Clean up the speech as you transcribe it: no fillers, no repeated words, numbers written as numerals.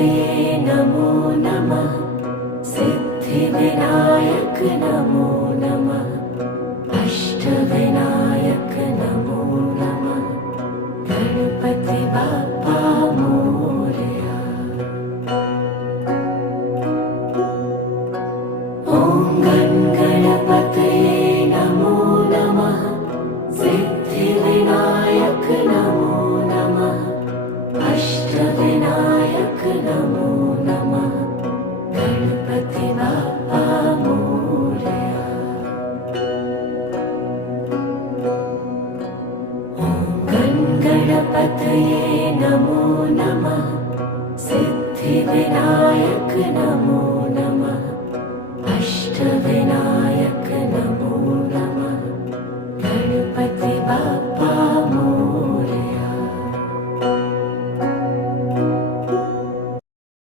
गणपतये नमो नमः। सिद्धिविनायक नमो नमः। अष्टविनायक नमो नमः। गणपति बाप्पा मोरया। ॐ गणपतये नमो नमः। सिद्धिविनायक नमो नमः। अष्टविनायक नमो नमः। गणपति बाप्पा मोरया। ॐ गणपतये नमो नमः। सिद्धिविनायक नमो नमः। अष्टविनायक